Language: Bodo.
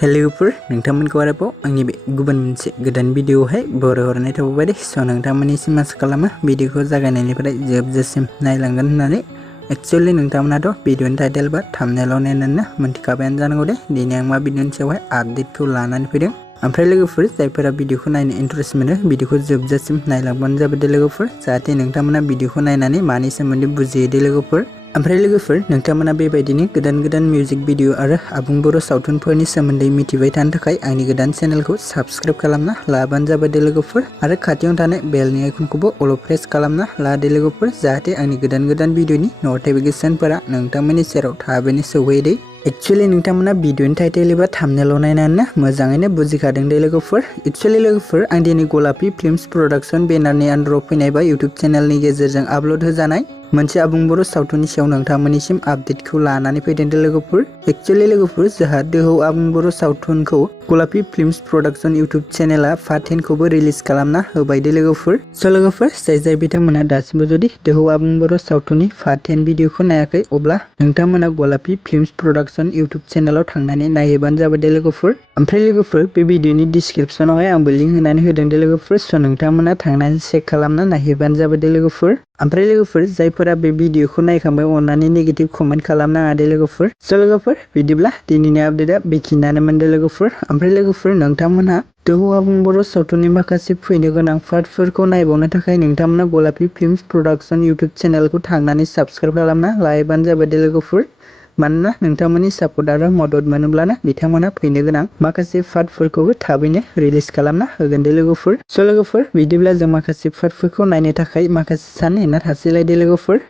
हेलोफोर नोंथांमोनखौ आरोबाव आंनि बे गुबुन मोनसे गोदान भिडिअआवहाय बरायहरनाय थाबाय दे। स' नोंथांमोननिसिम आसा खालामो भिडिअखौ जागायनायनिफ्राय जोबजासिम नायलांगोन होननानै। एक्चुअली नोंथांमोनाथ' भिडिअनि टाइटेल बा थाम्बनेइलाव नायनानैनो मोनथिखाबायानो जानांगौ दे दिनै आं मा भिडिअनि सायावहाय आपडेटखौ लानानै फैदों। ओमफ्राय लोगोफोर जायफोरा भिडिअखौ नायनो इन्टारेस्ट मोनो भिडिअखौ जोबजासिम नायलांबानो जाबाय दे लोगोफोर, जाहाथे नोंथांमोना भिडिअखौ नायनानै मानि सोमोन्दै बुजियो दे लोगोफोर। ओमफ्राय लोगोफोर नोंथांमोना बेबायदिनो गोदान मिउजिक भिडिअ आरो आबुं बर' सावथुनफोरनि सोमोन्दै मिथिबाय थानो थाखाय आंनि गोदान चेनेलखौ साबस्क्राइब खालामना लाबानो जाबाय दे लोगोफोर, आरो खाथियावनो थानाय बेलनि आइकनखौबो अल प्रेस खालामना ला दे लोगोफोर, जाहाथे आंनि गोदान भिडिअनि नटिफिकेशनफोरा नोंथांमोननि सेराव थाबैनो सौहैयो दे। एक्चुअली नोंथांमोना भिडिअनि टाइटेल एबा थाम्बनेइलाव नायनानैनो मोजाङैनो बुजिखादों दे लोगोफोर। एक्चुअली लोगोफोर आं दिनै गलापी फिल्म्स प्रोडक्शन बेनारनि आन्दाराव फैनाय बा इउटुब चेनेलनि गेजेरजों आपल'ड होजानाय मोनसे आबुं बर' सावथुननि सायाव नोंथांमोननिसिम आपडेटखौ लानानै फैदों दे लोगोफोर। एक्चुअली लोगोफोर जोंहा दोहौ आबुं बर' सावथुनखौ गलापी फिल्म्स प्रोडक्शन इउटुब चेनेला पार्ट 10 खौबो रिलिज खालामना होबाय दे लोगोफोर। स' लोगोफोर जाय बिथांमोना दासिमबो जुदि दोहौ आबुं बर' सावथुननि पार्ट 10 भिडिअखौ नायाखै अब्ला नोंथांमोना गलापी फिल्म्स प्रोडक्शन इउटुब चेनेलाव थांनानै नायहैबानो जाबाय दे लोगोफोर। ओमफ्राय लोगोफोर बे भिडिअनि डिसक्रिपसनावहाय आंबो लिंक होनानै होदों दे लोगोफोर, स' नोंथांमोना थांनानै चेक खालामना नायहैबानो जाबाय दे लोगोफोर। ओमफ्राय लोगोफोर जायफोरा बे भिडिअखौ नायखांबाय अननानै नेगेटिभ कमेन्ट खालामनाङा दे लोगोफोर। स' लोगोफोर बिदिब्ला दिनैनि आपडेटआ बेखिनियानोमोन दे लोगोफोर। ओमफ्राय लोगोफोर नोंथांमोनहा दोहौ आबुं बर' सावथुननि माखासे फैनो गोनां पार्टफोरखौ नायबावनो थाखाय नोंथांमोना गलापी फिल्म्स प्रोडक्शन इउटुब चेनेलखौ थांनानै साबस्क्राइब खालामना लायोबानो जाबाय दे लोगोफोर। मानोना नोंथांमोननि सापर्ट आरो मदद मोनोब्लानो बिथांमोना फैनो गोनां माखासे पार्टफोरखौबो थाबैनो रिलिज खालामना होगोन दे लोगोफोर। स' लोगोफोर बिदिब्ला जों माखासे पार्टफोरखौ नायनो थाखाय माखासे सान नेना थासैलाय दे लोगोफोर।